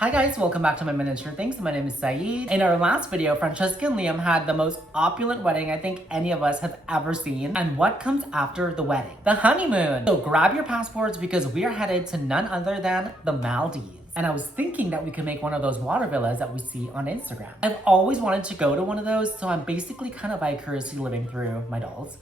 Hi guys, welcome back to my miniature things. My name is Saeed. In our last video, Francesca and Liam had the most opulent wedding I think any of us have ever seen. And what comes after the wedding? The honeymoon. So grab your passports because we are headed to none other than the Maldives. And I was thinking that we could make one of those water villas that we see on Instagram. I've always wanted to go to one of those, so I'm basically kind of vicariously living through my dolls.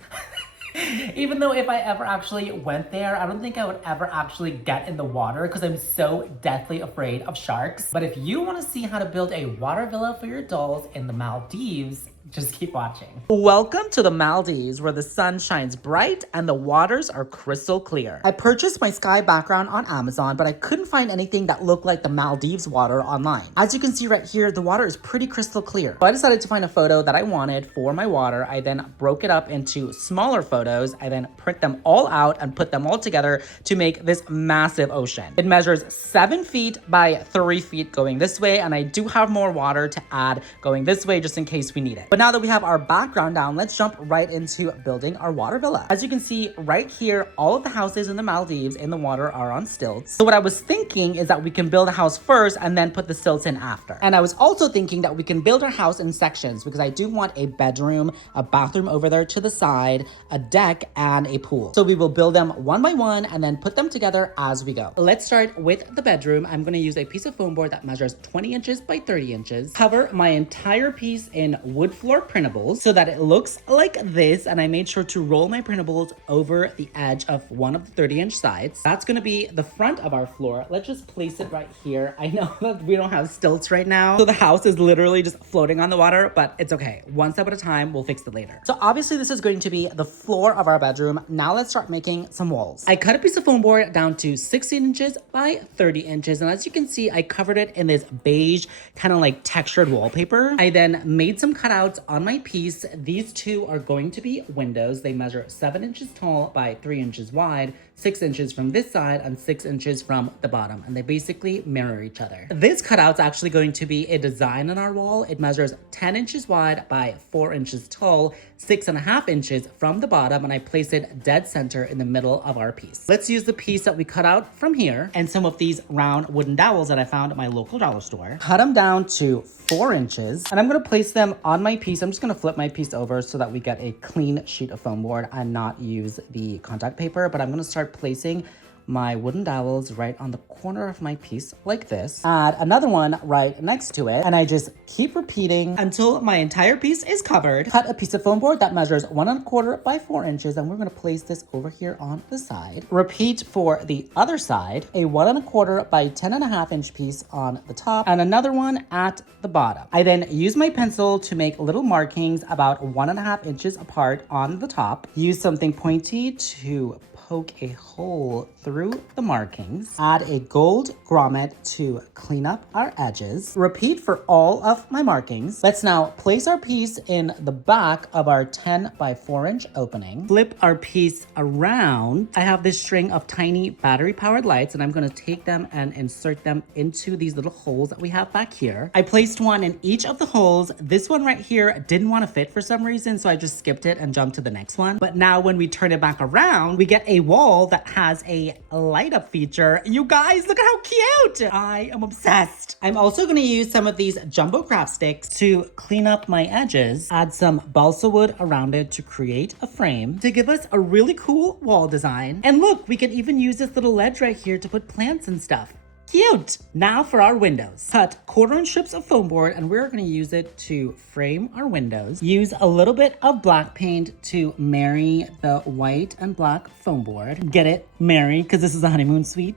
Even though if I ever actually went there, I don't think I would ever actually get in the water because I'm so deathly afraid of sharks. But if you want to see how to build a water villa for your dolls in the Maldives, just keep watching. Welcome to the Maldives, where the sun shines bright and the waters are crystal clear. I purchased my sky background on Amazon, but I couldn't find anything that looked like the Maldives water online. As you can see right here, the water is pretty crystal clear. So I decided to find a photo that I wanted for my water. I then broke it up into smaller photos. I then print them all out and put them all together to make this massive ocean. It measures 7 feet by 3 feet going this way, and I do have more water to add going this way just in case we need it. But now that we have our background down, let's jump right into building our water villa. As you can see right here, all of the houses in the Maldives in the water are on stilts. So what I was thinking is that we can build a house first and then put the stilts in after. And I was also thinking that we can build our house in sections because I do want a bedroom, a bathroom over there to the side, a deck, and a pool. So we will build them one by one and then put them together as we go. Let's start with the bedroom. I'm going to use a piece of foam board that measures 20 inches by 30 inches. Cover my entire piece in wood floor printables so that it looks like this, and I made sure to roll my printables over the edge of one of the 30-inch sides. That's going to be the front of our floor. Let's just place it right here. I know that we don't have stilts right now, so the house is literally just floating on the water, but it's okay. One step at a time, we'll fix it later. So obviously this is going to be the floor of our bedroom. Now let's start making some walls. I cut a piece of foam board down to 16 inches by 30 inches, and as you can see, I covered it in this beige kind of like textured wallpaper. I then made some cutouts on my piece. These two are going to be windows. They measure 7 inches tall by 3 inches wide, 6 inches from this side and 6 inches from the bottom, and they basically mirror each other. This cutout's actually going to be a design on our wall. It measures 10 inches wide by 4 inches tall, 6.5 inches from the bottom, and I place it dead center in the middle of our piece. Let's use the piece that we cut out from here and some of these round wooden dowels that I found at my local dollar store. Cut them down to 4 inches, and I'm going to place them on my piece. I'm just going to flip my piece over so that we get a clean sheet of foam board and not use the contact paper, but I'm going to start placing my wooden dowels right on the corner of my piece like this. Add another one right next to it, and I just keep repeating until my entire piece is covered. Cut a piece of foam board that measures 1.25 by 4 inches, and we're going to place this over here on the side. Repeat for the other side. A 1.25 by 10.5 inch piece on the top and another one at the bottom. I then use my pencil to make little markings about 1.5 inches apart on the top. Use something pointy to poke a hole through the markings. Add a gold grommet to clean up our edges. Repeat for all of my markings. Let's now place our piece in the back of our 10 by 4 inch opening. Flip our piece around. I have this string of tiny battery powered lights, and I'm going to take them and insert them into these little holes that we have back here. I placed one in each of the holes. This one right here didn't want to fit for some reason, so I just skipped it and jumped to the next one. But now when we turn it back around, we get a wall that has a light up feature. You guys, look at how cute! I am obsessed. I'm also going to use some of these jumbo craft sticks to clean up my edges. Add some balsa wood around it to create a frame to give us a really cool wall design. And look, we can even use this little ledge right here to put plants and stuff. Cute! Now for our windows. Cut 1/4 strips of foam board, and we're going to use it to frame our windows. Use a little bit of black paint to marry the white and black foam board. Get it? Marry, because this is a honeymoon suite.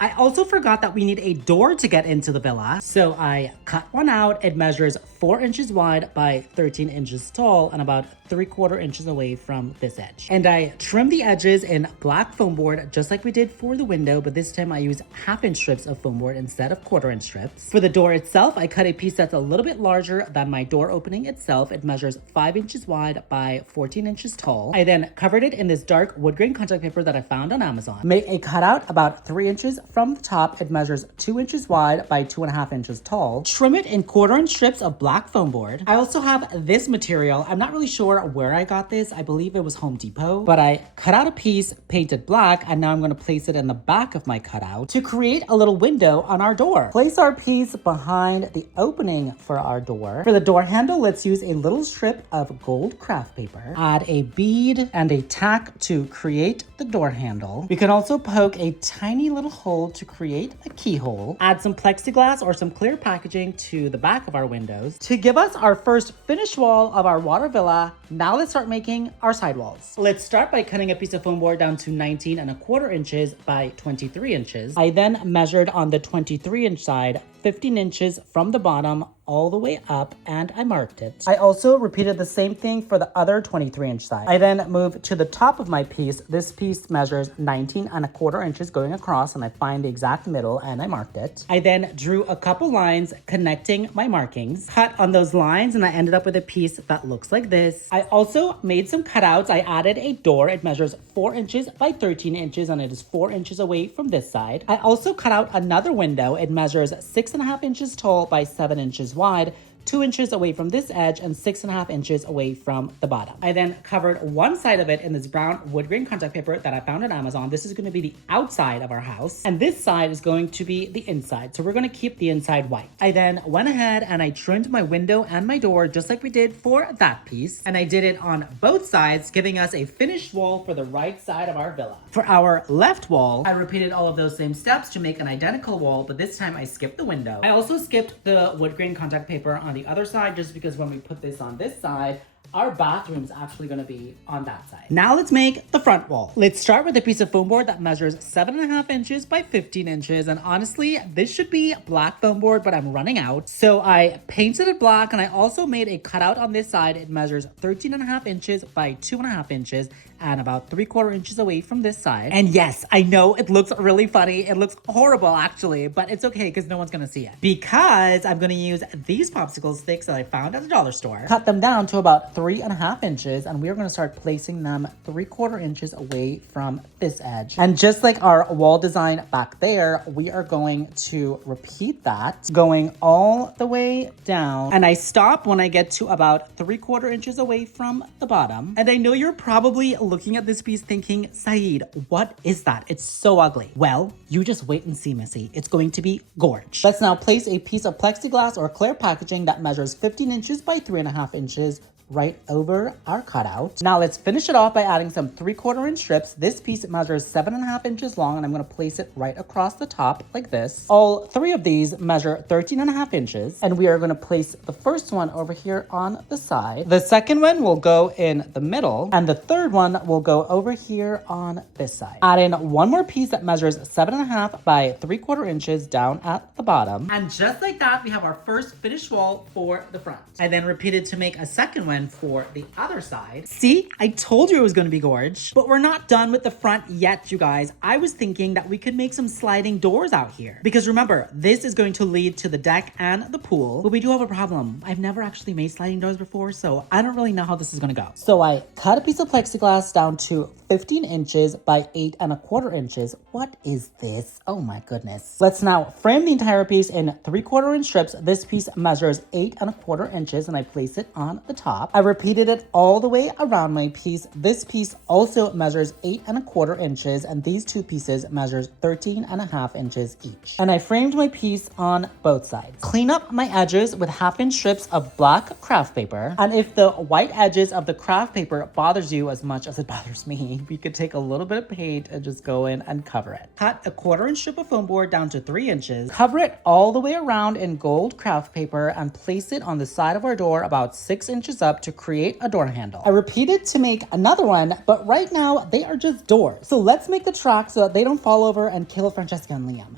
I also forgot that we need a door to get into the villa. So I cut one out. It measures 4 inches wide by 13 inches tall and about 3/4 inches away from this edge. And I trim the edges in black foam board just like we did for the window, but this time I use 1/2 inch strips of foam board instead of 1/4 inch strips. For the door itself, I cut a piece that's a little bit larger than my door opening itself. It measures 5 inches wide by 14 inches tall. I then covered it in this dark wood grain contact paper that I found on Amazon. Make a cutout about 3 inches from the top. It measures 2 inches wide by 2.5 inches tall. Trim it in 1/4 inch strips of black foam board. I also have this material. I'm not really sure where I got this. I believe it was Home Depot, but I cut out a piece, painted black, and now I'm going to place it in the back of my cutout to create a little window on our door. Place our piece behind the opening for our door. For the door handle, let's use a little strip of gold craft paper. Add a bead and a tack to create the door handle. We can also poke a tiny little hole to create a keyhole. Add some plexiglass or some clear packaging to the back of our windows to give us our first finished wall of our water villa. Now let's start making our sidewalls. Let's start by cutting a piece of foam board down to 19.25 inches by 23 inches. I then measured on the 23-inch side 15 inches from the bottom all the way up, and I marked it. I also repeated the same thing for the other 23-inch side. I then moved to the top of my piece. This piece measures 19.25 inches going across, and I find the exact middle and I marked it. I then drew a couple lines connecting my markings, cut on those lines, and I ended up with a piece that looks like this. I also made some cutouts. I added a door. It measures 4 inches by 13 inches, and it is 4 inches away from this side. I also cut out another window. It measures 6.5 inches tall by 7 inches wide, 2 inches away from this edge and 6.5 inches away from the bottom. I then covered one side of it in this brown wood grain contact paper that I found on Amazon. This is going to be the outside of our house, and this side is going to be the inside. So we're going to keep the inside white. I then went ahead and I trimmed my window and my door just like we did for that piece, and I did it on both sides, giving us a finished wall for the right side of our villa. For our left wall, I repeated all of those same steps to make an identical wall, but this time I skipped the window. I also skipped the wood grain contact paper on the other side just because when we put this on this side, our bathroom's actually going to be on that side. Now let's make the front wall. Let's start with a piece of foam board that measures 7.5 inches by 15 inches. And honestly, this should be black foam board, but I'm running out. So I painted it black, and I also made a cutout on this side. It measures 13.5 inches by 2.5 inches and about 3/4 inches away from this side. And yes, I know it looks really funny. It looks horrible actually, but it's okay because no one's gonna see it. Because I'm gonna use these popsicle sticks that I found at the dollar store. Cut them down to about 3.5 inches, and we're gonna start placing them 3/4 inches away from this edge. And just like our wall design back there, we are going to repeat that, going all the way down. And I stop when I get to about 3/4 inches away from the bottom. And I know you're probably looking at this piece thinking, Saeed, what is that? It's so ugly. Well, you just wait and see, Missy. It's going to be gorge. Let's now place a piece of plexiglass or clear packaging that measures 15 inches by 3.5 inches right over our cutout. Now let's finish it off by adding some 3/4 inch strips. This piece measures 7.5 inches long, and I'm going to place it right across the top like this. All 3 of these measure 13.5 inches, and we are going to place the first one over here on the side. The second one will go in the middle, and the third one will go over here on this side. Add in one more piece that measures 7.5 by 3/4 inches down at the bottom. And just like that, we have our first finished wall for the front. I then repeated to make a second one for the other side. See, I told you it was going to be gorge, but we're not done with the front yet, you guys. I was thinking that we could make some sliding doors out here because remember, this is going to lead to the deck and the pool, but we do have a problem. I've never actually made sliding doors before, so I don't really know how this is going to go. So I cut a piece of plexiglass down to 15 inches by 8.25 inches. What is this? Oh my goodness. Let's now frame the entire piece in 3/4 inch strips. This piece measures 8.25 inches, and I place it on the top. I repeated it all the way around my piece. This piece also measures 8.25 inches, and these 2 pieces measures 13.5 inches each. And I framed my piece on both sides. Clean up my edges with 1/2 inch strips of black craft paper. And if the white edges of the craft paper bothers you as much as it bothers me, we could take a little bit of paint and just go in and cover it. Cut a 1/4 inch strip of foam board down to 3 inches. Cover it all the way around in gold craft paper and place it on the side of our door about 6 inches up to create a door handle. I repeated to make another one, but right now they are just doors. So let's make the track so that they don't fall over and kill Francesca and Liam.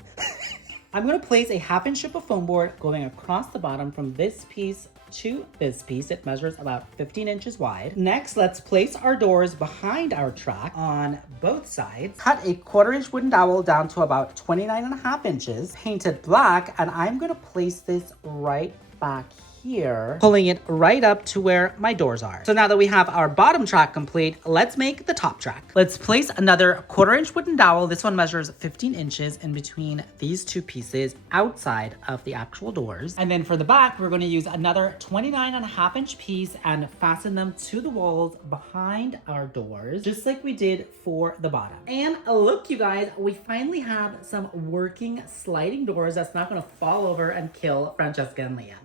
I'm going to place a 1/2 inch strip of foam board going across the bottom from this piece to this piece. It measures about 15 inches wide. Next, let's place our doors behind our track on both sides. Cut a 1/4 inch wooden dowel down to about 29.5 inches. Painted black, and I'm going to place this right back here, pulling it right up to where my doors are. So now that we have our bottom track complete, let's make the top track. Let's place another 1/4-inch wooden dowel. This one measures 15 inches in between these two pieces outside of the actual doors. And then for the back, we're going to use another 29.5-inch piece and fasten them to the walls behind our doors, just like we did for the bottom. And look, you guys, we finally have some working sliding doors that's not going to fall over and kill Francesca and Liam.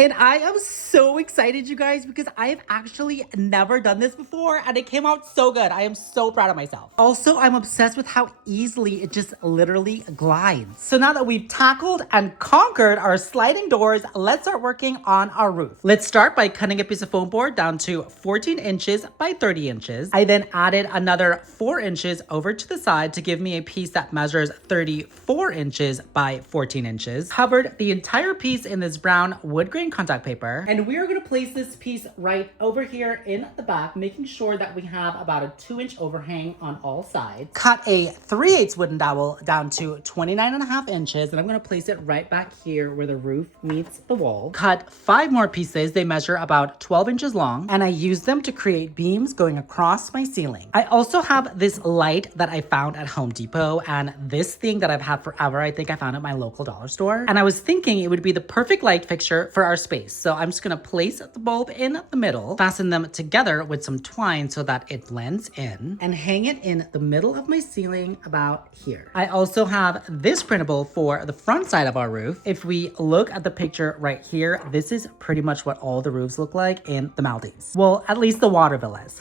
And I am so excited, you guys, because I have actually never done this before and it came out so good. I am so proud of myself. Also, I'm obsessed with how easily it just literally glides. So now that we've tackled and conquered our sliding doors, let's start working on our roof. Let's start by cutting a piece of foam board down to 14 inches by 30 inches. I then added another 4 inches over to the side to give me a piece that measures 34 inches by 14 inches. Covered the entire piece in this brown wood grain contact paper, and we are going to place this piece right over here in the back, making sure that we have about a 2-inch overhang on all sides. Cut a 3/8 wooden dowel down to 29.5 inches, and I'm going to place it right back here where the roof meets the wall. Cut 5 more pieces. They measure about 12 inches long, and I use them to create beams going across my ceiling. I also have this light that I found at Home Depot, and this thing that I've had forever. I think I found it at my local dollar store, and I was thinking it would be the perfect light fixture for our space. So I'm just gonna place the bulb in the middle, fasten them together with some twine so that it blends in, and hang it in the middle of my ceiling about here. I also have this printable for the front side of our roof. If we look at the picture right here, this is pretty much what all the roofs look like in the Maldives. Well, at least the water villas.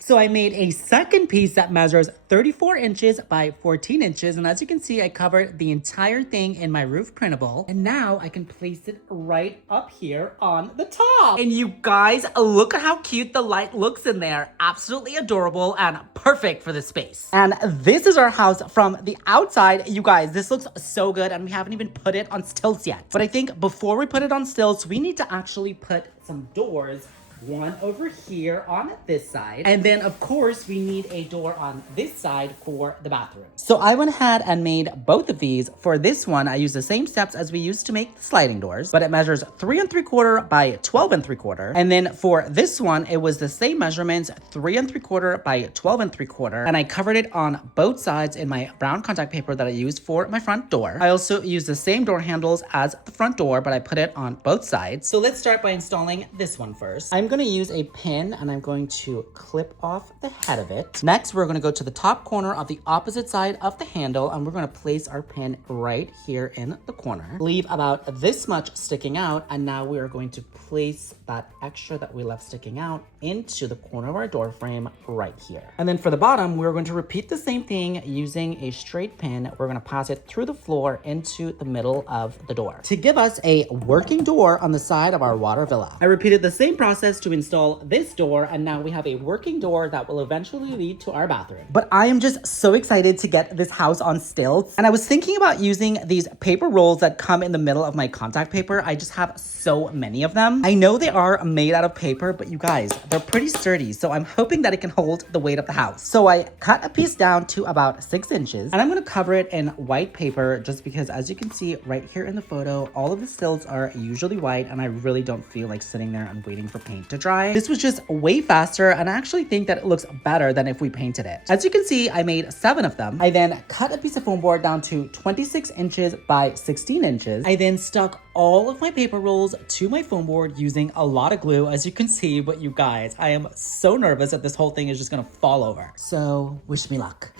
So I made a second piece that measures 34 inches by 14 inches. And as you can see, I covered the entire thing in my roof printable. And now I can place it right up here on the top. And you guys, look at how cute the light looks in there. Absolutely adorable and perfect for the space. And this is our house from the outside. You guys, this looks so good, and we haven't even put it on stilts yet. But I think before we put it on stilts, we need to actually put some doors, one over here on this side, and then of course we need a door on this side for the bathroom. So I went ahead and made both of these. For this one, I used the same steps as we used to make the sliding doors, but it measures 3 3/4 by 12 3/4. And then for this one, it was the same measurements, 3 3/4 by 12 3/4. And I covered it on both sides in my brown contact paper that I used for my front door. I also used the same door handles as the front door, but I put it on both sides. So let's start by installing this one first. I'm going to use a pin, and I'm going to clip off the head of it. Next, we're going to go to the top corner of the opposite side of the handle, and we're going to place our pin right here in the corner. Leave about this much sticking out, and now we are going to place that extra that we left sticking out into the corner of our door frame right here. And then for the bottom, we're going to repeat the same thing using a straight pin. We're going to pass it through the floor into the middle of the door to give us a working door on the side of our water villa. I repeated the same process to install this door, and now we have a working door that will eventually lead to our bathroom. But I am just so excited to get this house on stilts, and I was thinking about using these paper rolls that come in the middle of my contact paper. I just have so many of them. I know they are made out of paper, but you guys, they're pretty sturdy, so I'm hoping that it can hold the weight of the house. So I cut a piece down to about 6 inches, and I'm going to cover it in white paper just because, as you can see right here in the photo, all of the stilts are usually white, and I really don't feel like sitting there and waiting for paint to dry. This was just way faster, and I actually think that it looks better than if we painted it. As you can see, I made 7 of them. I then cut a piece of foam board down to 26 inches by 16 inches. I then stuck all of my paper rolls to my foam board using a lot of glue, as you can see, but you guys, I am so nervous that this whole thing is just gonna fall over. So wish me luck.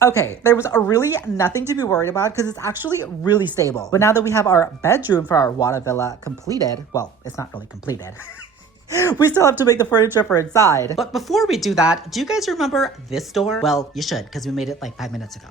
Okay, there was really nothing to be worried about because it's actually really stable. But now that we have our bedroom for our water villa completed, well, it's not really completed. We still have to make the furniture for inside. But before we do that, do you guys remember this door? Well, you should, because we made it like 5 minutes ago.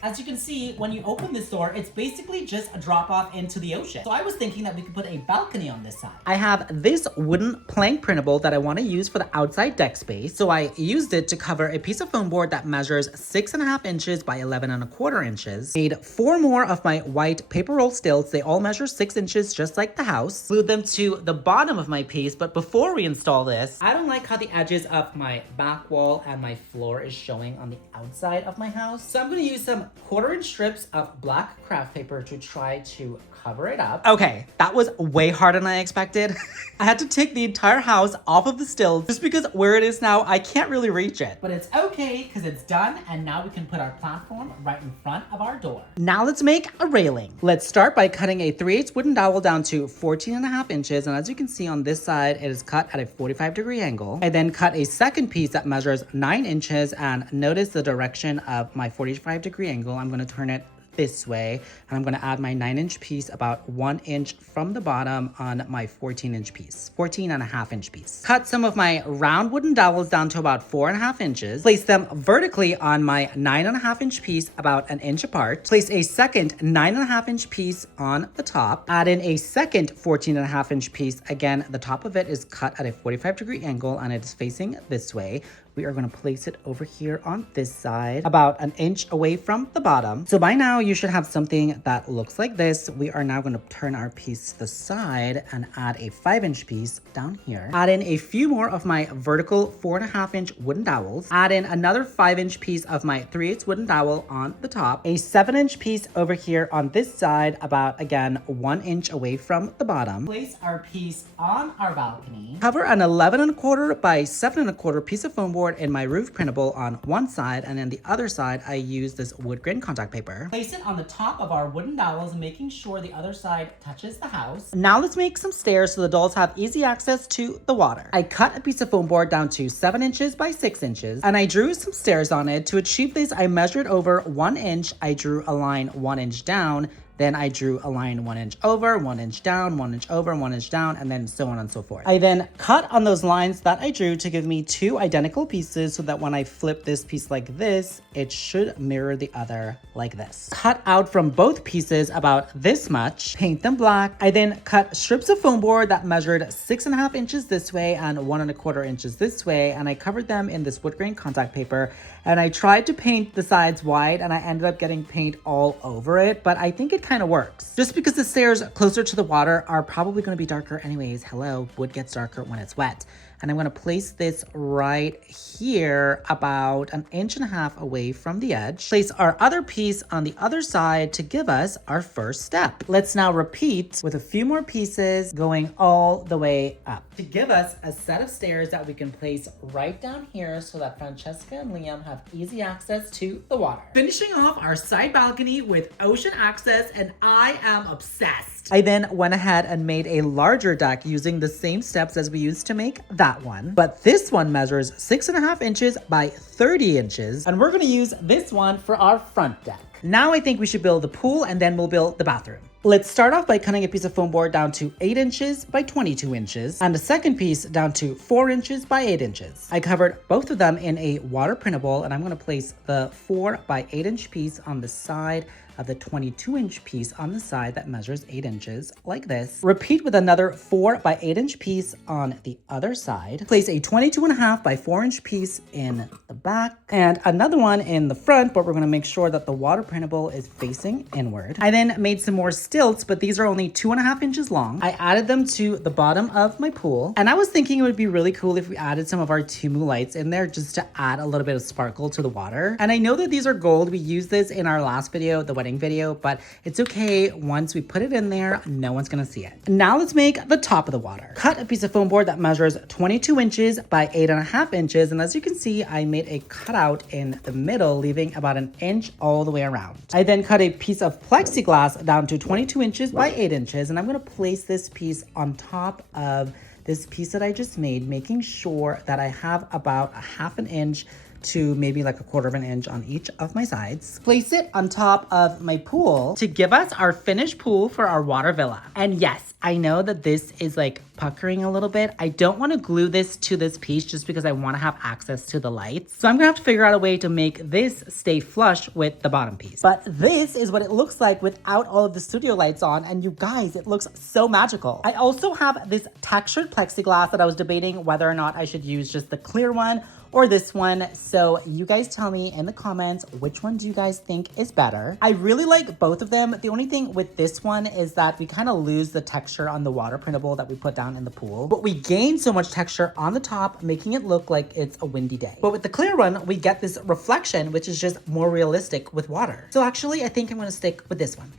As you can see, when you open this door, it's basically just a drop off into the ocean. So I was thinking that we could put a balcony on this side. I have this wooden plank printable that I want to use for the outside deck space. So I used it to cover a piece of foam board that measures 6.5 inches by 11 1/4 inches. Made 4 more of my white paper roll stilts. They all measure 6 inches, just like the house. Glued them to the bottom of my piece. But before we install this, I don't like how the edges of my back wall and my floor is showing on the outside of my house. So I'm going to use some some 1/4-inch strips of black craft paper to try to cover it up. Okay, that was way harder than I expected. I had to take the entire house off of the stills just because where it is now, I can't really reach it. But it's okay because it's done, and now we can put our platform right in front of our door. Now let's make a railing. Let's start by cutting a 3/8 wooden dowel down to 14.5 inches, and as you can see on this side, it is cut at a 45-degree angle. I then cut a second piece that measures 9 inches, and notice the direction of my 45-degree angle. I'm going to turn it this way, and I'm going to add my 9-inch piece about 1 inch from the bottom on my 14-inch piece, 14.5-inch piece. Cut some of my round wooden dowels down to about 4.5 inches. Place them vertically on my 9.5-inch piece about 1 inch apart. Place a second 9.5-inch piece on the top. Add in a second 14.5-inch piece. Again, the top of it is cut at a 45-degree angle and it is facing this way. We are going to place it over here on this side, about 1 inch away from the bottom. So by now you should have something that looks like this. We are now going to turn our piece to the side and add a 5-inch piece down here. Add in a few more of my vertical 4.5-inch wooden dowels. Add in another 5-inch piece of my 3/8 wooden dowel on the top. A 7-inch piece over here on this side, about, again, 1 inch away from the bottom. Place our piece on our balcony. Cover an 11.25 by 7.25 piece of foam board in my roof printable on one side, and then the other side I use this wood grain contact paper. Place it on the top of our wooden dowels, making sure the other side touches the house. Now let's make some stairs so the dolls have easy access to the water. I cut a piece of foam board down to 7 inches by 6 inches, and I drew some stairs on it. To achieve this, I measured over 1 inch. I drew a line 1 inch down. Then I drew a line 1 inch over, 1 inch down, 1 inch over, 1 inch down, and then so on and so forth. I then cut on those lines that I drew to give me 2 identical pieces so that when I flip this piece like this, it should mirror the other like this. Cut out from both pieces about this much, paint them black. I then cut strips of foam board that measured 6.5 inches this way and 1.25 inches this way, and I covered them in this wood grain contact paper. And I tried to paint the sides white, and I ended up getting paint all over it, but I think it kind of works. Just because the stairs closer to the water are probably going to be darker anyways. Hello, wood gets darker when it's wet. And I'm going to place this right here about 1.5 inches away from the edge. Place our other piece on the other side to give us our first step. Let's now repeat with a few more pieces going all the way up to give us a set of stairs that we can place right down here so that Francesca and Liam have easy access to the water. Finishing off our side balcony with ocean access, and I am obsessed. I then went ahead and made a larger deck using the same steps as we used to make that one. But this one measures 6.5 inches by 30 inches. And we're gonna use this one for our front deck. Now I think we should build the pool, and then we'll build the bathroom. Let's start off by cutting a piece of foam board down to 8 inches by 22 inches and a second piece down to 4 inches by 8 inches. I covered both of them in a water printable, and I'm gonna place the 4 by 8 inch piece on the side of the 22-inch piece on the side that measures 8 inches, like this. Repeat with another 4 by 8 inch piece on the other side. Place a 22.5 by 4 inch piece in the back and another one in the front, but we're gonna make sure that the water printable is facing inward. I then made some more stilts, but these are only 2.5 inches long. I added them to the bottom of my pool, and I was thinking it would be really cool if we added some of our Tumu lights in there just to add a little bit of sparkle to the water. And I know that these are gold. We used this in our last video, the wedding video, but it's okay. Once we put it in there, no one's gonna see it. Now let's make the top of the water. Cut a piece of foam board that measures 22 inches by 8.5 inches, and as you can see, I made a cutout in the middle, leaving about 1 inch all the way around. I then cut a piece of plexiglass down to 22 inches by 8 inches, and I'm gonna place this piece on top of this piece that I just made, making sure that I have about 1/2 inch to maybe like 1/4 inch on each of my sides. Place it on top of my pool to give us our finished pool for our water villa. And yes, I know that this is like puckering a little bit. I don't want to glue this to this piece just because I want to have access to the lights. So I'm gonna have to figure out a way to make this stay flush with the bottom piece. But this is what it looks like without all of the studio lights on. And you guys, it looks so magical. I also have this textured plexiglass that I was debating whether or not I should use just the clear one or this one. So you guys tell me in the comments, which one do you guys think is better? I really like both of them. The only thing with this one is that we kind of lose the texture on the water printable that we put down in the pool, but we gain so much texture on the top, making it look like it's a windy day. But with the clear one, we get this reflection, which is just more realistic with water. So actually, I think I'm gonna stick with this one.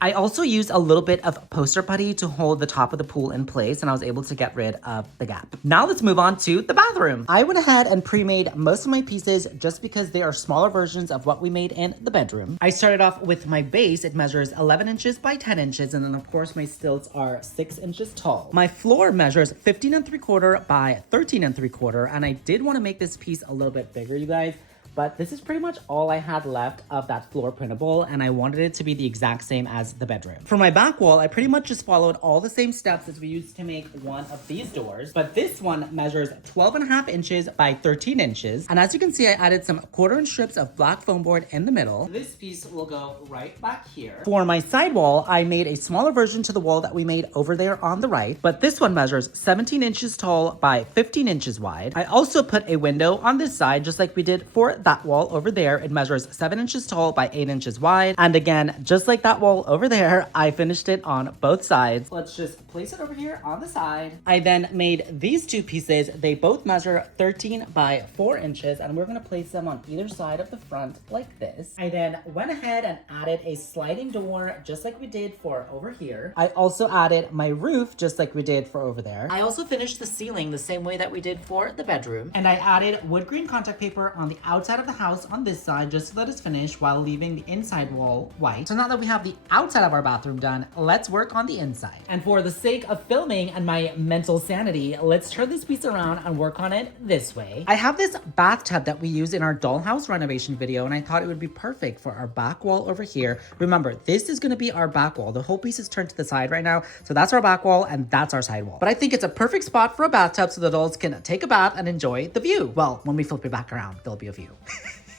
I also used a little bit of poster putty to hold the top of the pool in place, and I was able to get rid of the gap. Now let's move on to the bathroom. I went ahead and pre-made most of my pieces just because they are smaller versions of what we made in the bedroom. I started off with my base. It measures 11 inches by 10 inches, and then of course my stilts are 6 inches tall. My floor measures 15 3/4 by 13 3/4, and I did want to make this piece a little bit bigger, you guys. But this is pretty much all I had left of that floor printable, and I wanted it to be the exact same as the bedroom. For my back wall, I pretty much just followed all the same steps as we used to make one of these doors, but this one measures 12.5 inches by 13 inches. And as you can see, I added some 1/4 inch strips of black foam board in the middle. This piece will go right back here. For my side wall, I made a smaller version to the wall that we made over there on the right, but this one measures 17 inches tall by 15 inches wide. I also put a window on this side, just like we did for that wall over there. It measures 7 inches tall by 8 inches wide. And again, just like that wall over there, I finished it on both sides. Let's just place it over here on the side. I then made these two pieces. They both measure 13 by 4 inches, and we're gonna place them on either side of the front like this. I then went ahead and added a sliding door, just like we did for over here. I also added my roof, just like we did for over there. I also finished the ceiling the same way that we did for the bedroom. And I added wood grain contact paper on the outside of the house on this side just to let us finish while leaving the inside wall white. So now that we have the outside of our bathroom done, let's work on the inside. And for the sake of filming and my mental sanity, let's turn this piece around and work on it this way. I have this bathtub that we use in our dollhouse renovation video, and I thought it would be perfect for our back wall over here. Remember, this is gonna be our back wall. The whole piece is turned to the side right now, so that's our back wall and that's our side wall. But I think it's a perfect spot for a bathtub so the dolls can take a bath and enjoy the view. Well, when we flip it back around, there'll be a view.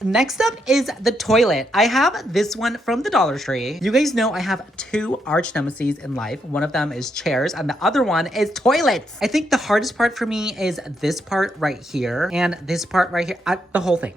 Next up is the toilet. I have this one from the Dollar Tree. You guys know I have two arch nemesis in life. One of them is chairs and the other one is toilets. I think the hardest part for me is this part right here and this part right here, the whole thing.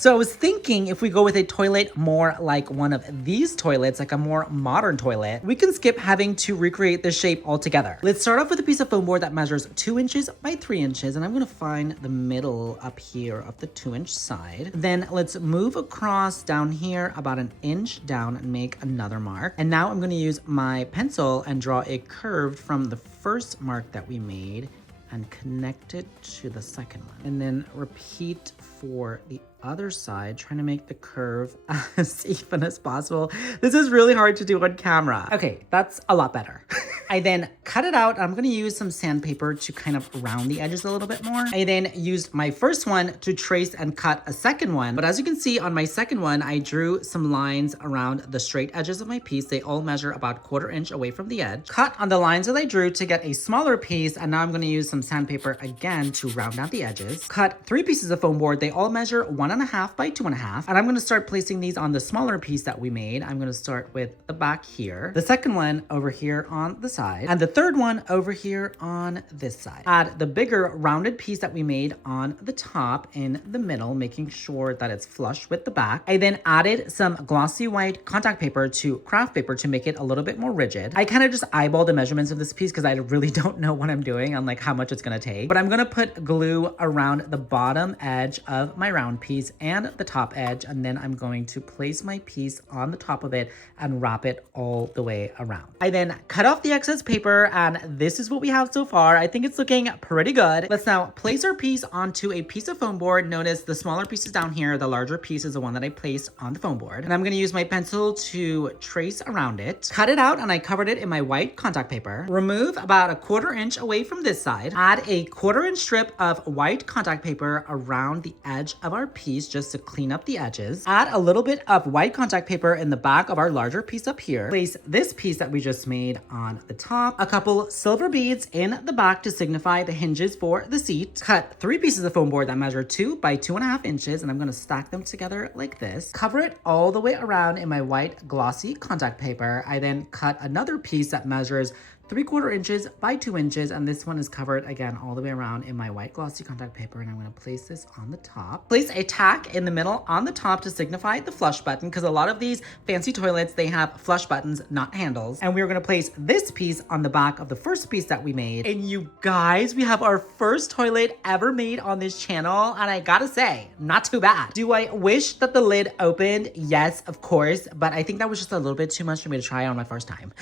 So I was thinking if we go with a toilet more like one of these toilets, like a more modern toilet, we can skip having to recreate the shape altogether. Let's start off with a piece of foam board that measures 2 inches by 3 inches. And I'm gonna find the middle up here of the 2-inch side. Then let's move across down here about 1 inch down and make another mark. And now I'm gonna use my pencil and draw a curve from the first mark that we made and connect it to the second one. And then repeat for the other side, trying to make the curve as even as possible. This is really hard to do on camera. Okay, that's a lot better. I then cut it out. I'm gonna use some sandpaper to kind of round the edges a little bit more. I then used my first one to trace and cut a second one. But as you can see on my second one, I drew some lines around the straight edges of my piece. They all measure about 1/4 inch away from the edge. Cut on the lines that I drew to get a smaller piece. And now I'm gonna use some sandpaper again to round out the edges. Cut 3 pieces of foam board. They all measure 1.5 by 2.5. And I'm gonna start placing these on the smaller piece that we made. I'm gonna start with the back here. The second one over here on the side. And the third one over here on this side. Add the bigger rounded piece that we made on the top in the middle, making sure that it's flush with the back. I then added some glossy white contact paper to craft paper to make it a little bit more rigid. I kind of just eyeballed the measurements of this piece because I really don't know what I'm doing and like how much it's gonna take. But I'm gonna put glue around the bottom edge of my round piece and the top edge, and then I'm going to place my piece on the top of it and wrap it all the way around. I then cut off the excess paper, and this is what we have so far. I think it's looking pretty good. Let's now place our piece onto a piece of foam board. Notice the smaller piece is down here. The larger piece is the one that I placed on the foam board. And I'm gonna use my pencil to trace around it. Cut it out, and I covered it in my white contact paper. Remove about 1/4 inch away from this side. Add a 1/4 inch strip of white contact paper around the edge of our piece. piece just to clean up the edges. Add a little bit of white contact paper in the back of our larger piece up here. Place this piece that we just made on the top. A couple silver beads in the back to signify the hinges for the seat. Cut 3 pieces of foam board that measure 2 by 2.5 inches, and I'm gonna stack them together like this. Cover it all the way around in my white glossy contact paper. I then cut another piece that measures 3/4 inches by 2 inches, and this one is covered again all the way around in my white glossy contact paper, and I'm going to place this on the top. Place a tack in the middle on the top to signify the flush button, because a lot of these fancy toilets, they have flush buttons, not handles. And we're going to place this piece on the back of the first piece that we made. And you guys, we have our first toilet ever made on this channel, and I gotta say, not too bad. Do I wish that the lid opened? Yes, of course, but I think that was just a little bit too much for me to try on my first time.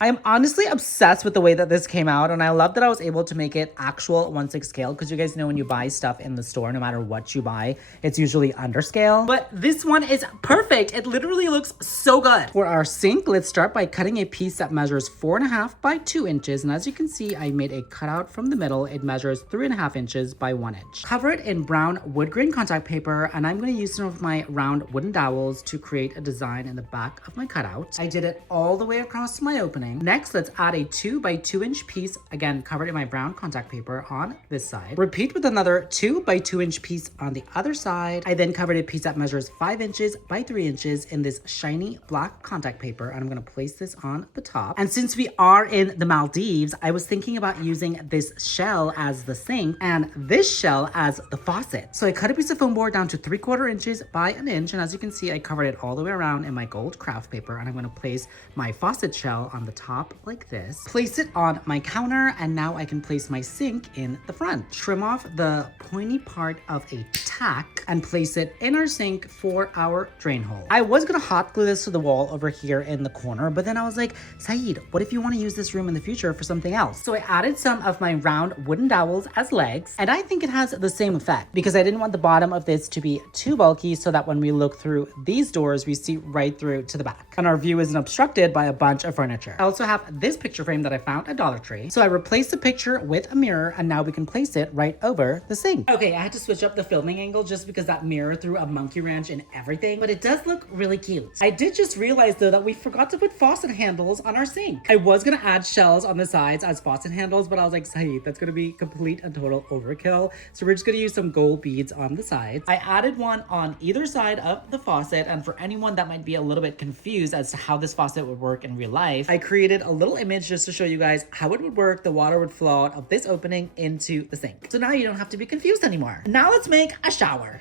I am honestly obsessed with the way that this came out, and I love that I was able to make it actual 1/6 scale, because you guys know when you buy stuff in the store, no matter what you buy, it's usually under scale. But this one is perfect. It literally looks so good. For our sink, let's start by cutting a piece that measures 4.5 by 2 inches, and as you can see, I made a cutout from the middle. It measures 3.5 inches by 1 inch. Cover it in brown wood grain contact paper, and I'm going to use some of my round wooden dowels to create a design in the back of my cutout. I did it all the way across my opening. Next, let's add a 2 by 2 inch piece, again covered in my brown contact paper, on this side. Repeat with another 2 by 2 inch piece on the other side. I then covered a piece that measures 5 inches by 3 inches in this shiny black contact paper, and I'm going to place this on the top. And since we are in the Maldives, I was thinking about using this shell as the sink and this shell as the faucet. So I cut a piece of foam board down to 3/4 inches by 1 inch, and as you can see, I covered it all the way around in my gold craft paper, and I'm going to place my faucet shell on the top like this. Place it on my counter, and now I can place my sink in the front. Trim off the pointy part of a tack and place it in our sink for our drain hole. I was gonna hot glue this to the wall over here in the corner, but then I was like, Saeed, what if you want to use this room in the future for something else? So I added some of my round wooden dowels as legs, and I think it has the same effect because I didn't want the bottom of this to be too bulky, so that when we look through these doors, we see right through to the back, and our view isn't obstructed by a bunch of furniture. I also have this picture frame that I found at Dollar Tree. So I replaced the picture with a mirror, and now we can place it right over the sink. Okay, I had to switch up the filming angle just because that mirror threw a monkey wrench in everything, but it does look really cute. I did just realize though that we forgot to put faucet handles on our sink. I was gonna add shells on the sides as faucet handles, but I was like, Saeed, that's gonna be complete and total overkill. So we're just gonna use some gold beads on the sides. I added one on either side of the faucet, and for anyone that might be a little bit confused as to how this faucet would work in real life, I created a little image just to show you guys how it would work. The water would flow out of this opening into the sink. So now you don't have to be confused anymore. Now let's make a shower.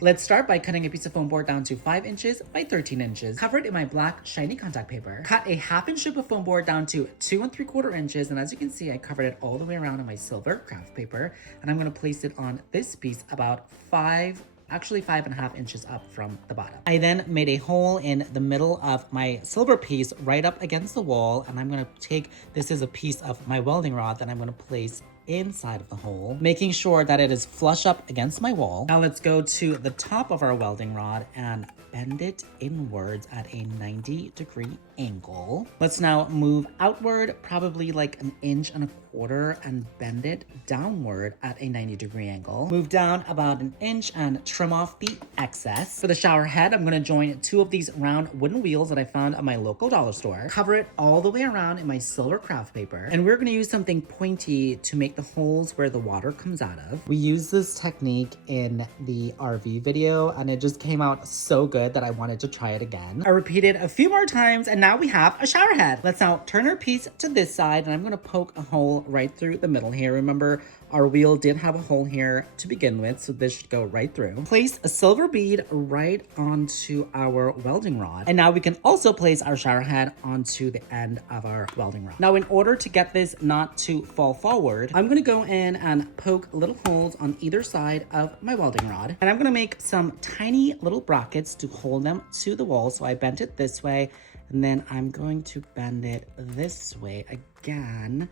Let's start by cutting a piece of foam board down to 5 inches by 13 inches. Cover it in my black shiny contact paper. Cut a 1/2 inch strip of foam board down to 2 3/4 inches, and as you can see, I covered it all the way around in my silver craft paper, and I'm going to place it on this piece about 5.5 inches up from the bottom. I then made a hole in the middle of my silver piece right up against the wall, and I'm gonna take, this is a piece of my welding rod that I'm gonna place inside of the hole, making sure that it is flush up against my wall. Now let's go to the top of our welding rod and bend it inwards at a 90-degree angle. Let's now move outward, probably like 1.25 inches, and bend it downward at a 90-degree angle. Move down about 1 inch and trim off the excess. For the shower head, I'm gonna join 2 of these round wooden wheels that I found at my local dollar store. Cover it all the way around in my silver craft paper, and we're gonna use something pointy to make the holes where the water comes out of. We used this technique in the RV video, and it just came out so good that I wanted to try it again. I repeated a few more times, and now we have a shower head. Let's now turn our piece to this side, and I'm gonna poke a hole right through the middle here. Remember, our wheel did have a hole here to begin with, so this should go right through. Place a silver bead right onto our welding rod, and now we can also place our shower head onto the end of our welding rod. Now, in order to get this not to fall forward, I'm gonna go in and poke little holes on either side of my welding rod, and I'm gonna make some tiny little brackets to hold them to the wall. So I bent it this way, and then I'm going to bend it this way again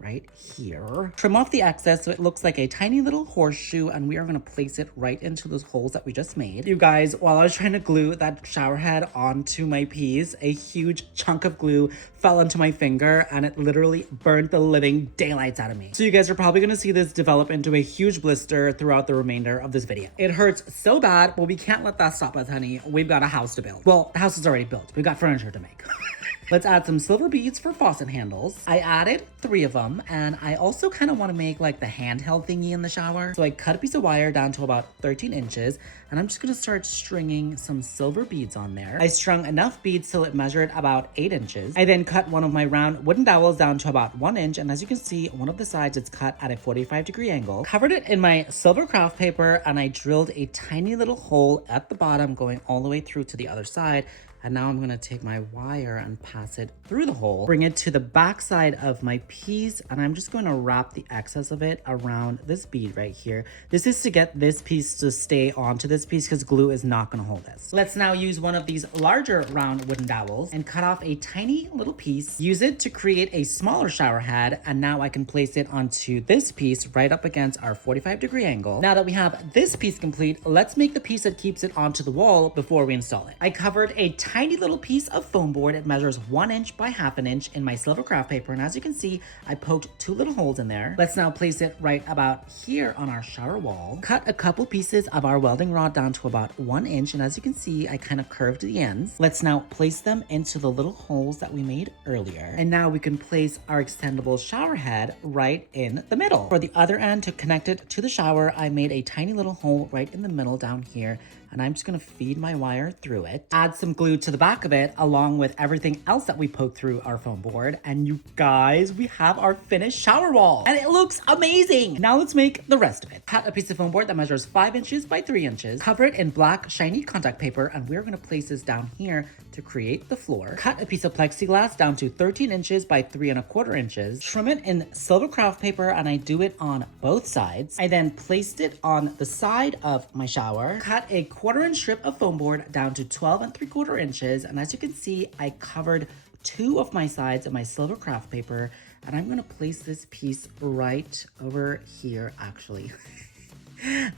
right here. Trim off the excess so it looks like a tiny little horseshoe, and we are gonna place it right into those holes that we just made. You guys, while I was trying to glue that shower head onto my piece, a huge chunk of glue fell into my finger and it literally burned the living daylights out of me. So you guys are probably gonna see this develop into a huge blister throughout the remainder of this video. It hurts so bad, but we can't let that stop us, honey. We've got a house to build. Well, the house is already built. We've got furniture to make. Let's add some silver beads for faucet handles. I added 3 of them, and I also kind of want to make like the handheld thingy in the shower. So I cut a piece of wire down to about 13 inches, and I'm just gonna start stringing some silver beads on there. I strung enough beads till it measured about 8 inches. I then cut one of my round wooden dowels down to about 1 inch, and as you can see, one of the sides is cut at a 45-degree angle. Covered it in my silver craft paper, and I drilled a tiny little hole at the bottom going all the way through to the other side. And now I'm gonna take my wire and pass it through the hole, bring it to the back side of my piece, and I'm just going to wrap the excess of it around this bead right here. This is to get this piece to stay onto this piece because glue is not gonna hold this. Let's now use one of these larger round wooden dowels and cut off a tiny little piece, use it to create a smaller shower head, and now I can place it onto this piece right up against our 45-degree angle. Now that we have this piece complete, let's make the piece that keeps it onto the wall before we install it. I covered a tiny little piece of foam board. It measures 1 inch by 1/2 inch in my silver craft paper, and as you can see, I poked 2 little holes in there. Let's now place it right about here on our shower wall. Cut a couple pieces of our welding rod down to about 1 inch, and as you can see, I kind of curved the ends. Let's now place them into the little holes that we made earlier, and now we can place our extendable shower head right in the middle. For the other end, to connect it to the shower, I made a tiny little hole right in the middle down here, and I'm just gonna feed my wire through it. Add some glue to the back of it along with everything else that we poked through our foam board. And you guys, we have our finished shower wall and it looks amazing. Now let's make the rest of it. Cut a piece of foam board that measures 5 inches by 3 inches. Cover it in black shiny contact paper, and we're gonna place this down here to create the floor. Cut a piece of plexiglass down to 13 inches by 3¼ inches. Trim it in silver craft paper, and I do it on both sides. I then placed it on the side of my shower. Cut a 1/4 inch strip of foam board down to 12 3/4 inches, and as you can see, I covered 2 of my sides of my silver craft paper, and I'm gonna place this piece right over here, actually.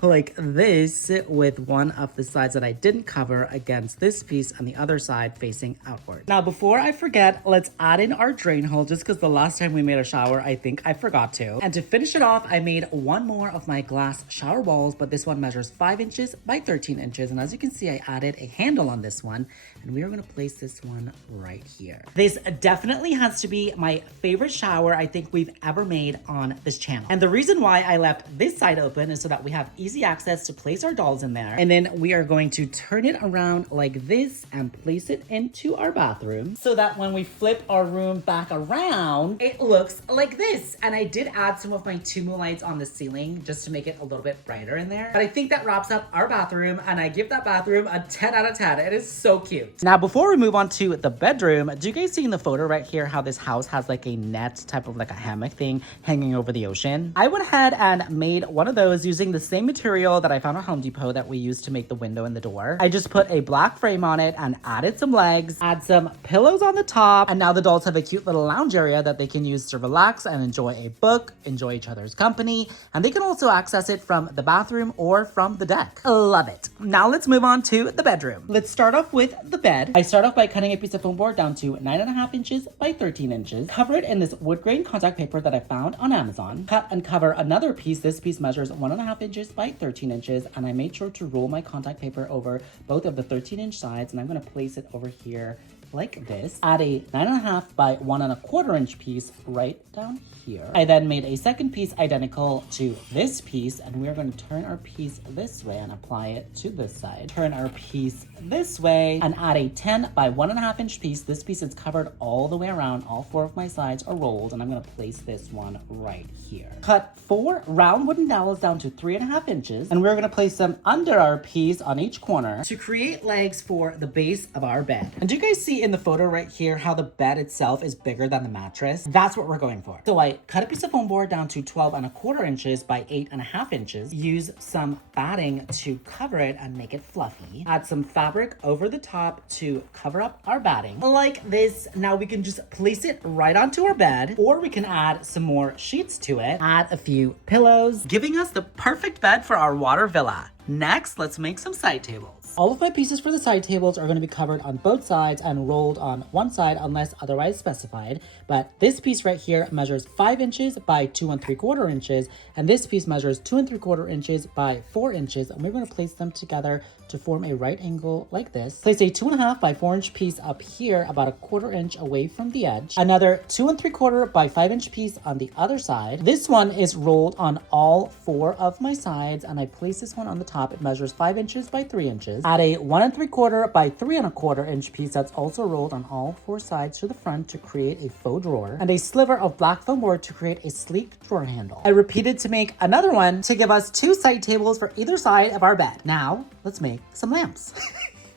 Like this, with one of the sides that I didn't cover against this piece and the other side facing outward. Now, before I forget, let's add in our drain hole, just because the last time we made a shower, I think I forgot to. And to finish it off, I made one more of my glass shower walls, but this one measures 5 inches by 13 inches. And as you can see, I added a handle on this one, and we are gonna place this one right here. This definitely has to be my favorite shower I think we've ever made on this channel. And the reason why I left this side open is so that we have easy access to place our dolls in there. And then we are going to turn it around like this and place it into our bathroom so that when we flip our room back around, it looks like this. And I did add some of my Tumu lights on the ceiling just to make it a little bit brighter in there. But I think that wraps up our bathroom, and I give that bathroom a 10 out of 10. It is so cute. Now, before we move on to the bedroom, do you guys see in the photo right here how this house has like a net type of like a hammock thing hanging over the ocean? I went ahead and made one of those using the same material that I found at Home Depot that we used to make the window and the door. I just put a black frame on it and added some legs, add some pillows on the top, and now the dolls have a cute little lounge area that they can use to relax and enjoy a book, enjoy each other's company, and they can also access it from the bathroom or from the deck. Love it. Now let's move on to the bedroom. Let's start off with the bed. I start off by cutting a piece of foam board down to 9½ inches by 13 inches. Cover it in this wood grain contact paper that I found on Amazon. Cut and cover another piece. This piece measures 1½ inches by 13 inches, and I made sure to roll my contact paper over both of the 13-inch sides, and I'm going to place it over here like this. Add a 9½ by 1¼ inch piece right down here. I then made a second piece identical to this piece, and we're going to turn our piece this way and apply it to this side. Turn our piece this way and add a 10 by 1½ inch piece. This piece is covered all the way around. All 4 of my sides are rolled, and I'm going to place this one right here. Cut 4 round wooden dowels down to 3½ inches, and we're going to place them under our piece on each corner to create legs for the base of our bed. And do you guys see in the photo right here how the bed itself is bigger than the mattress? That's what we're going for. So I cut a piece of foam board down to 12¼ inches by 8½ inches. Use some batting to cover it and make it fluffy. Add some fabric over the top to cover up our batting. Like this. Now we can just place it right onto our bed, or we can add some more sheets to it. Add a few pillows, giving us the perfect bed for our water villa. Next, let's make some side tables. All of my pieces for the side tables are going to be covered on both sides and rolled on one side unless otherwise specified. But this piece right here measures 5 inches by 2¾ inches, and this piece measures 2¾ inches by 4 inches. And we're going to place them together to form a right angle like this. Place a 2½ by 4 inch piece up here, about 1/4 inch away from the edge. Another 2¾ by 5 inch piece on the other side. This one is rolled on all 4 of my sides, and I place this one on the top. It measures 5 inches by 3 inches. Add a 1¾ by 3¼ inch piece that's also rolled on all 4 sides to the front to create a faux drawer, and a sliver of black foam board to create a sleek drawer handle. I repeated to make another one to give us 2 side tables for either side of our bed. Now, let's make some lamps.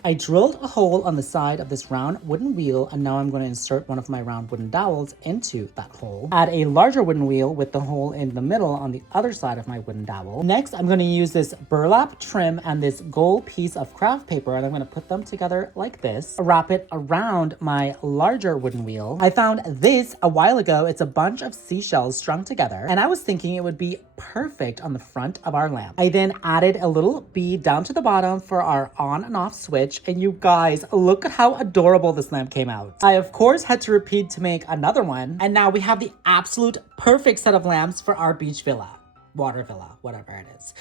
I drilled a hole on the side of this round wooden wheel, and now I'm going to insert one of my round wooden dowels into that hole. Add a larger wooden wheel with the hole in the middle on the other side of my wooden dowel. Next, I'm going to use this burlap trim and this gold piece of craft paper, and I'm going to put them together like this. Wrap it around my larger wooden wheel. I found this a while ago. It's a bunch of seashells strung together, and I was thinking it would be perfect on the front of our lamp. I then added a little bead down to the bottom for our on and off switch. And you guys, look at how adorable this lamp came out. I of course had to repeat to make another one. And now we have the absolute perfect set of lamps for our beach villa, water villa, whatever it is.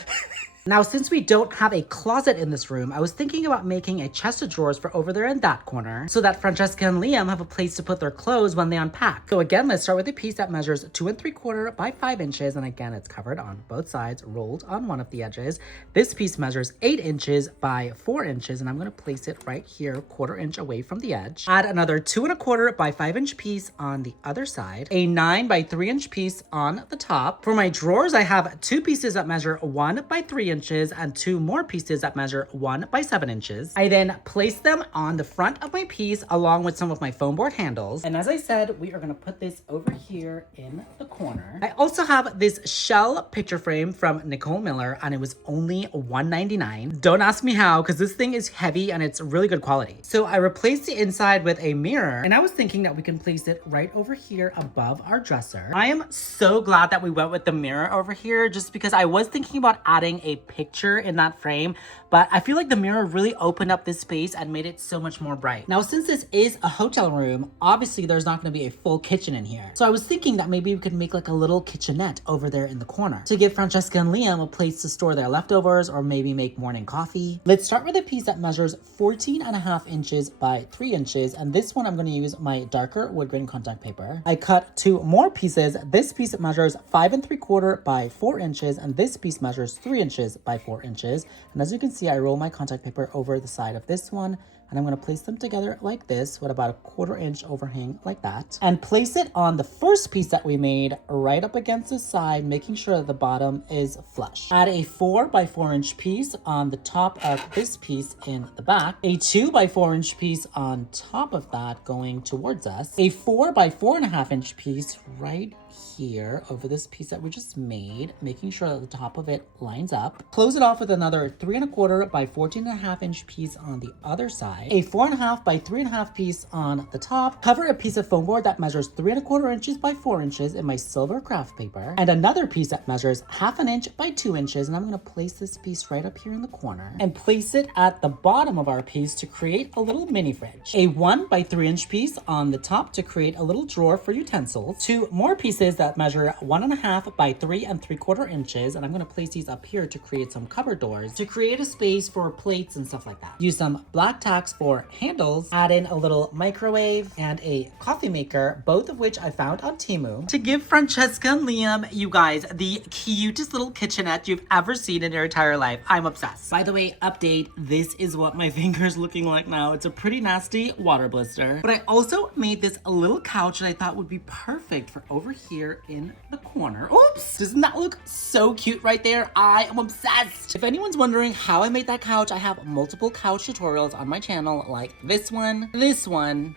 Now, since we don't have a closet in this room, I was thinking about making a chest of drawers for over there in that corner so that Francesca and Liam have a place to put their clothes when they unpack. So again, let's start with a piece that measures 2¾ by 5 inches. And again, it's covered on both sides, rolled on one of the edges. This piece measures 8 inches by 4 inches, and I'm going to place it right here, 1/4 inch away from the edge. Add another 2¼ by 5 inch piece on the other side, a 9 by 3 inch piece on the top. For my drawers, I have 2 pieces that measure 1 by 3 inches and 2 more pieces that measure 1 by 7 inches. I then place them on the front of my piece along with some of my foam board handles. And as I said, we are going to put this over here in the corner. I also have this shell picture frame from Nicole Miller, and it was only $1.99. Don't ask me how, because this thing is heavy and it's really good quality. So I replaced the inside with a mirror, and I was thinking that we can place it right over here above our dresser. I am so glad that we went with the mirror over here, just because I was thinking about adding a picture in that frame, but I feel like the mirror really opened up this space and made it so much more bright. Now, since this is a hotel room, obviously there's not going to be a full kitchen in here. So I was thinking that maybe we could make like a little kitchenette over there in the corner to give Francesca and Liam a place to store their leftovers or maybe make morning coffee. Let's start with a piece that measures 14½ inches by 3 inches, and this one I'm going to use my darker wood grain contact paper. I cut 2 more pieces. This piece measures 5¾ by 4 inches, and this piece measures 3 inches by 4 inches. And as you can see, I roll my contact paper over the side of this one, and I'm going to place them together like this with about 1/4 inch overhang like that, and place it on the first piece that we made right up against the side, making sure that the bottom is flush. Add a 4 by 4 inch piece on the top of this piece in the back, a 2 by 4 inch piece on top of that going towards us, a 4 by 4½ inch piece right here over this piece that we just made, making sure that the top of it lines up. Close it off with another 3¼ by 14½ inch piece on the other side, a 4½ by 3½ piece on the top. Cover a piece of foam board that measures 3¼ inches by 4 inches in my silver craft paper, and another piece that measures 1/2 inch by 2 inches. And I'm going to place this piece right up here in the corner and place it at the bottom of our piece to create a little mini fridge. A 1 by 3 inch piece on the top to create a little drawer for utensils. 2 more pieces that measure 1½ by 3¾ inches, and I'm going to place these up here to create some cupboard doors to create a space for plates and stuff like that. Use some black tacks for handles, add in a little microwave and a coffee maker, both of which I found on Temu, to give Francesca and Liam, you guys, the cutest little kitchenette you've ever seen in your entire life. I'm obsessed. By the way, update, this is what my finger's looking like now. It's a pretty nasty water blister, but I also made this a little couch that I thought would be perfect for over here in the corner. Oops! Doesn't that look so cute right there? I am obsessed. If anyone's wondering how I made that couch, I have multiple couch tutorials on my channel, like this one,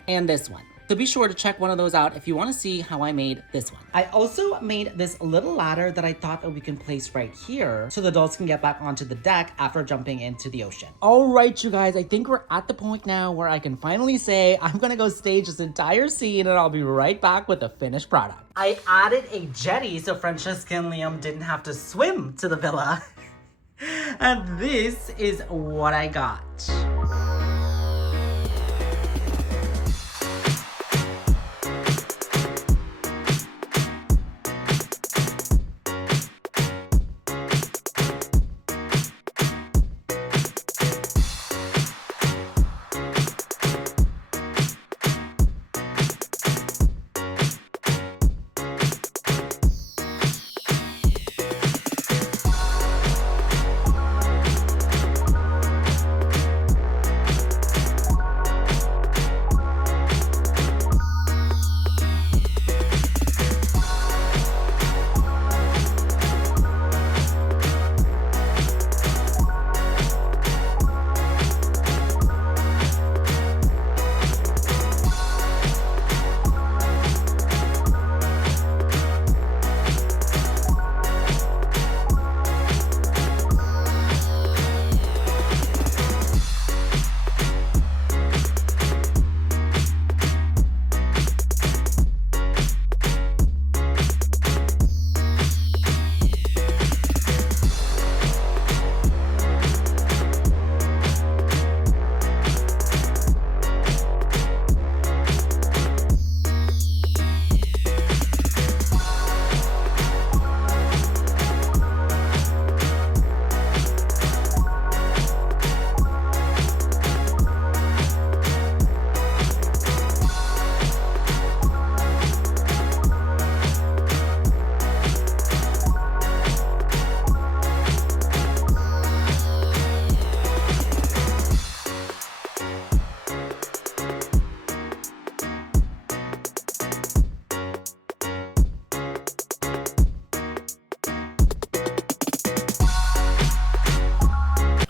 and this one. So be sure to check one of those out if you want to see how I made this one. I also made this little ladder that I thought that we can place right here so the adults can get back onto the deck after jumping into the ocean. All right, you guys, I think we're at the point now where I can finally say I'm gonna go stage this entire scene and I'll be right back with the finished product. I added a jetty so Francesca and Liam didn't have to swim to the villa. And this is what I got.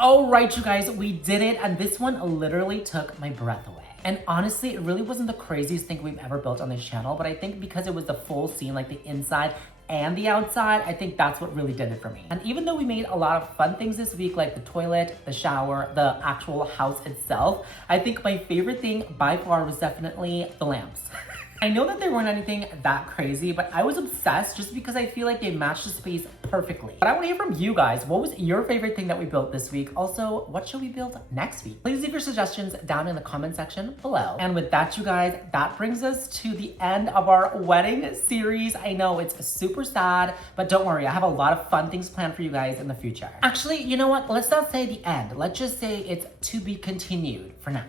All right, you guys, we did it, and this one literally took my breath away. And honestly, it really wasn't the craziest thing we've ever built on this channel, but I think because it was the full scene, like the inside and the outside, I think that's what really did it for me. And even though we made a lot of fun things this week, like the toilet, the shower, the actual house itself, I think my favorite thing by far was definitely the lamps. I know that they weren't anything that crazy, but I was obsessed just because I feel like they matched the space perfectly. But I want to hear from you guys. What was your favorite thing that we built this week? Also, what should we build next week? Please leave your suggestions down in the comment section below. And with that, you guys, that brings us to the end of our wedding series. I know it's super sad, but don't worry, I have a lot of fun things planned for you guys in the future. Actually, you know what? Let's not say the end. Let's just say it's to be continued for now.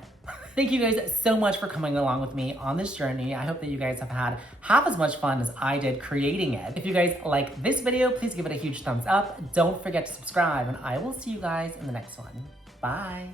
Thank you guys so much for coming along with me on this journey. I hope that you guys have had half as much fun as I did creating it. If you guys like this video, please give it a huge thumbs up. Don't forget to subscribe, and I will see you guys in the next one. Bye.